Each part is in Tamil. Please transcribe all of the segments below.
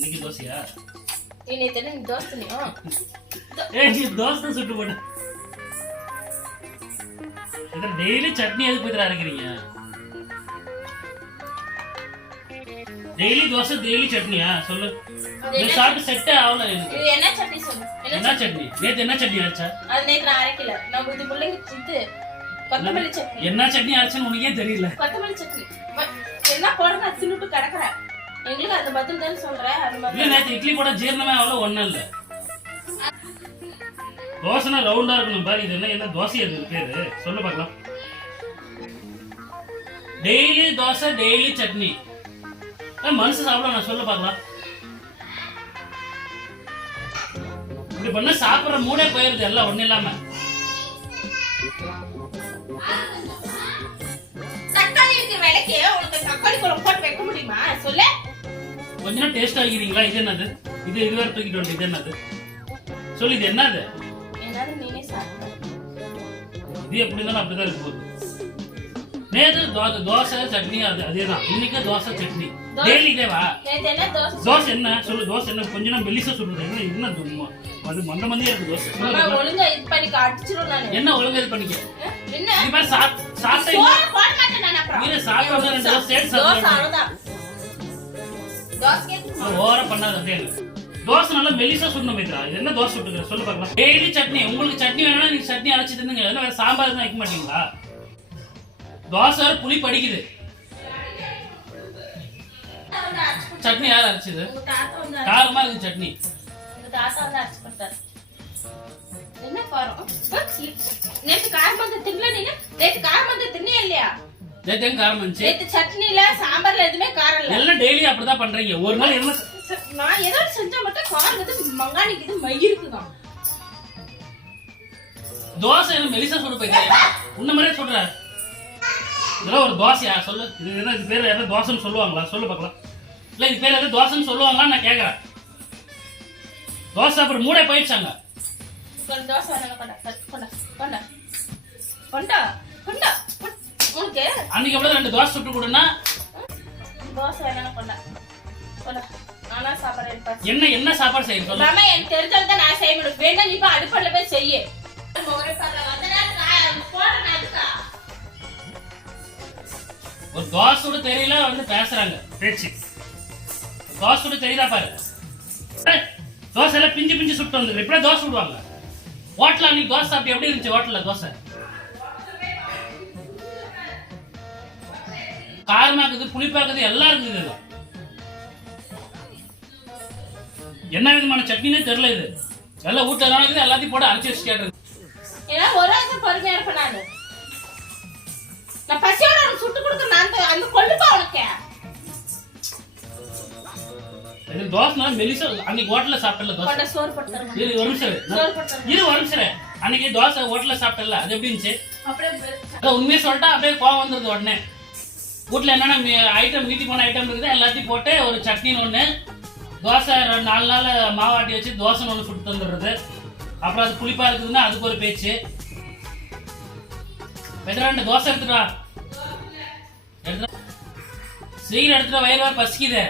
இன்னைக்கு தோசையா? நேத்து என்ன தோசை தினியோ? நீ தோசை சுட்டு போட்ட. இது டெய்லி சட்னி எதுக்கு போய் அரைக்கிறீங்க? டெய்லி தோசை டெய்லி சட்னியா? சொல்லு. நீ சாப்பிட்டு செட்டே ஆகல எனக்கு. இது என்ன சட்னி சொல்லு? என்ன சட்னி? நேத்து என்ன சட்னி அரைச்சா? அது நேத்து நான் அரைக்கல. நான் இது புள்ளைங்க இது கொத்தமல்லி சட்னி. என்ன சட்னி அரைச்சன்னு உனக்கே தெரியல. கொத்தமல்லி சட்னி. என்ன போடுறேன் நான் தின்னுட்டு கிடக்குறேன். எங்களுக்கு அந்த பதில் தான் சொல்றேன். அது மாதிரி இல்ல நேத்து இட்லி போட ஜீரணமே அவ்வளவு ஒண்ணும் இல்ல. தோசைனா ரவுண்டா இருக்கணும் பாரு. இது என்ன தோசை அது பேரு? சொல்லு பார்க்கலாம். Daily dosa daily chutney. மனுஷன் சாப்பிட நான் சொல்ல பார்க்கலாம். இப்படி பண்ண சாப்பிடுற மூடே போயிருது எல்லாம் ஒண்ணு இல்லாம. தக்காளி இருக்கிற வேலைக்கு உனக்கு தக்காளி குழம்பு போட்டு வைக்க முடியுமா? சொல்லு. கொஞ்சம் டேஸ்ட் ஆகிக்கிறீங்களா? இது என்னது? இது வேற தூக்கிட்டு வந்து இது என்னது? சொல்லு இது என்னது? என்னது நீனே சாப்பிடு. இது எப்படி இருந்தாலும் அப்படிதான் இருக்கு போகுது. நேத்து தோசை சட்னி அதேதான். இன்னைக்கு தோசை சட்னி டெய்லி தேவா? என்ன தோசை? தோசை என்ன சொல்லு? தோசை என்ன கொஞ்சம் நான் மெலிசா சொல்றது என்ன தும்மா? அது மண்ட மந்தியா இருக்கு தோசை. அம்மா ஒழுங்கா இது பண்ணிக்க அடிச்சிரும் நானு. என்ன ஒழுங்கா இது பண்ணிக்க? என்ன? இது மாதிரி சாப்பிட்டே போட மாட்டேன் நான் அப்புறம். நீ சாப்பிட்டா ரெண்டு தோசை சேர்த்து தோசை சாப்பிடு. அவ்வளவுதான். தோசை கேக்கு ஓவரா பண்ணாத அப்படியே. தோசை நல்லா மெலிசா சுடணும் மித்ரா. இது என்ன தோசை சுட்டுற சொல்லு பார்க்கலாம். டெய்லி சட்னி. உங்களுக்கு சட்னி வேணும்னா நீங்க சட்னி அரைச்சு தின்னுங்க. என்ன வேற சாம்பார் தான் வைக்க மாட்டீங்களா? தோசை புளி படிக்குது. சட்னி யார் அரைச்சது? உங்க தாத்தா வந்து காரமா இருக்கு சட்னி. உங்க தாத்தா வந்து அரைச்சு கொடுத்தாரு. என்ன காரம்? நேத்து காரம் வந்து தின்னல நீங்க? நேத்து காரம் வந்து தின்னியா இல்லையா? நேத்து காரம் வந்துச்சு. நேத்து சட்னில சாம்பார்ல எதுவுமே காரம் இல்ல. எல்லாம் டெய்லி அப்படிதான் பண்றீங்க. ஒரு நாள் என்ன நான் ஏதாவது செஞ்சா மட்டும் காரம் வந்து மங்கானிக்குது மயிருக்குதான். தோசை என்ன மெலிசா சுடு போய்க்கிறீங்க? உன்ன மாதிரியே சொல்ற. இதெல்லாம் ஒரு தோசையா? சொல்லு. இது என்ன இது பேர் ஏதாவது தோசைன்னு சொல்லுவாங்களா? சொல்லு பார்க்கலாம். இல்ல இது பேர் ஏதாவது தோசைன்னு சொல்லுவாங்களான்னு நான் கேட்கறேன். தோசை அப்புறம் மூடே போயிடுச்சாங்க. தோசை வேணாம் கொண்டா கொண்டா கொண்டா கொண்டா கொண்டா உனக்கு அன்னைக்கு எவ்வளவு ரெண்டு தோசை சுட்டு கொடுன்னா தோசை வேணாம் கொண்டா கொண்டா நானா சாப்பாடு என்ன சாப்பாடு செய்ய சொல்லு. மாமா எனக்கு தெரிஞ்சதான் நான் செய்ய முடியும். வேணா நீ போய் அடுப்பல்ல போய் செய்ய. ஒரு தோசை சுட தெரியல வந்து பேசுறாங்க பேச்சு. தோசை சுட தெரியுதா பாரு. தோசை எல்லாம் பிஞ்சு பிஞ்சு சுட்டு வந்து இப்படியே தோசை விடுவாங்க. ஹோட்டல்ல அன்னைக்கு தோசை சாப்பிட்டு எப்படி இருந்துச்சு? ஹோட்டல்ல தோசை காரமா இருக்குது, புளிப்பா இருக்குது, எல்லாம் இருக்குது. என்ன விதமான சட்னினே தெரியல. இது எல்லாம் வீட்டுல இருக்குது. எல்லாத்தையும் போட்டு அரைச்சி வச்சுட்டு ஏன்னா ஒரு ஆள் பொறுமையா இருப்பேன் நானு. நான் பசியோட உனக்கு சுட்டு கொடுக்குறேன். அந்த கொள்ளுப்பா உனக்கு. இது தோசை மெலிசா அன்னைக்கு ஹோட்டல்ல சாப்பிட்டல தோசை. கொண்ட சோறு போட்டு தரேன். இது ஒரு நிமிஷம் இது ஒரு நிமிஷம். அன்னைக்கு தோசை ஹோட்டல்ல சாப்பிட்டல அது எப்படி இருந்துச்சு? அப்படியே உண்மையை சொல்லிட்டா அப்படியே கோவம் வந்துருது உடனே. வீட்டுல என்னென்ன ஐட்டம் மீதி போன ஐட்டம் இருக்குது எல்லாத்தையும் போட்டு ஒரு சட்னின்னு ஒண்ணு, தோசை 4 நாள் மாவாட்டி வச்சு தோசைன்னு ஒண்ணு சுட்டு தந்துடுறது. அப்புறம் அது புளிப்பா இருக்குதுன்னா அதுக்கு ஒரு பேச்சு. ரெண்டு தோசை எடுத்துட்டா சீக்கிரம் எடுத்துட்டா. வயிறு வேற பசிக்குது.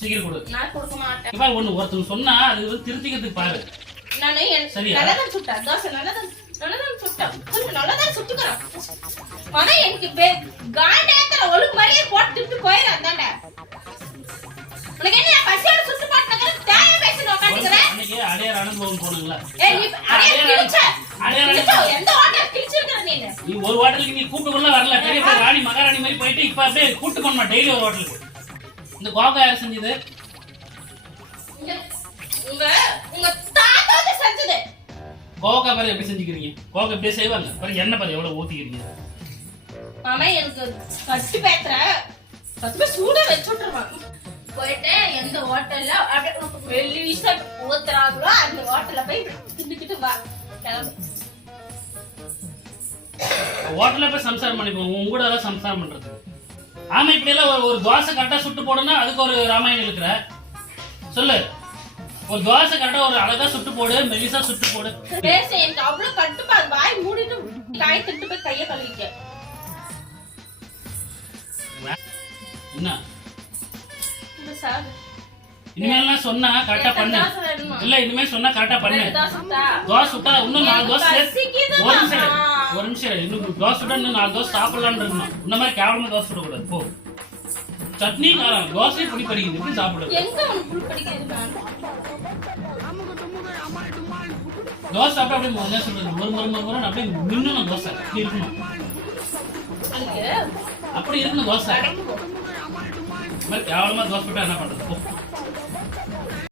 சீக்கிரம் கொடு. நான் கொடுக்க மாட்டேன். இப்ப ஒண்ணு ஒருத்தர் சொன்னா அது வந்து திருத்திக்கிறதுக்கு பாரு. நானே நல்லதான் சுட்டா தோசை நல்லதான் சுட்டா நல்லதான் சுட்டுக்கிறேன். ஆனா எனக்கு காண்டேக்கிற ஒழுங்கு மாதிரியே போட்டு போயிரு. அந்தாண்ட உனக்கு என்ன பசியோட சுட்டு போட்டுக்கிற தேவை பேசணும் உட்காந்துக்கிறேன். அன்னைக்கு அடையார் அனுபவம் போனீங்களா? எந்த ஹோட்டல் கிழிச்சிருக்கிற நீ ஒரு ஹோட்டலுக்கு நீ கூப்பிட்டு வரல. பெரிய பெரிய ராணி மகாராணி மாதிரி போயிட்டு இப்ப அப்படியே கூப்பிட்டு போனோம் டெய்லி ஒரு ஹோட்டலுக்கு. இந்த கோகா யார் செஞ்சது? உங்க தாத்தா செஞ்சது. கோகா பாரு எப்படி செஞ்சுக்கிறீங்க? கோகா எப்படி செய்வாங்க பாரு. என்ன பாரு எவ்வளவு ஊத்திக்கிறீங்க. மாமா எனக்கு கட்டு பேத்துற கட்டு சூட வச்சு விட்டுருவாங்க. போயிட்டு எந்த ஹோட்டல்ல அப்படியே வெள்ளி விஷயம் ஊத்துறாங்களோ அந்த ஹோட்டல்ல போய் தின்னுக்கிட்டு வா கிளம்பு. ஹோட்டல்ல போய் சம்சாரம் பண்ணிப்போம். உங்க கூட எல்லாம் சம்சாரம் பண்றது. ஆமா இப்படி எல்லாம் ஒரு தோசை கரெக்டா சுட்டு போடுனா அதுக்கு ஒரு ராமாயணம் இருக்கிற சொல்லு. ஒரு தோசை கரெக்டா ஒரு அழகா சுட்டு போடு, மெலிசா சுட்டு போடு. எனக்கு அவ்வளவு கட்டுப்பா. வாய் மூடிட்டு காய் திட்டு போய் கைய கழுவிக்க. என்ன இந்த சார் இனிமேல்லாம் சொன்னா கரெக்டா பண்ணு. தோசை வேணுமா? இல்ல இனிமே சொன்னா கரெக்டா பண்ணு. தோசை சுட்டா? தோசை சுட்டா இன்னும் 4 தோசை சேர்த்து. பசிக்குதுமா. ஒரு நிமிஷம் இன்னும் தோசை சுட்டா இன்னும் 4 தோசை சாப்பிடலான்னு இருக்கணும். இந்த மாதிரி கேவலமா தோசை சுடக்கூடாது. போ. சட்னி காரம் தோசை புளி படிக்குது எப்படி சாப்பிடுறது? எங்க உனக்கு புல் படிக்கிறது நான்? தோசை சாப்பிட்டா அப்படியே என்ன சொல்றது மொறு அப்படியே மின்னணும் தோசை அப்படி இருக்கணும். உனக்கு அப்படி இருக்கணும் தோசை. இந்த மாதிரி கேவலமா தோசை சுட்டா என்ன பண்றது? போ.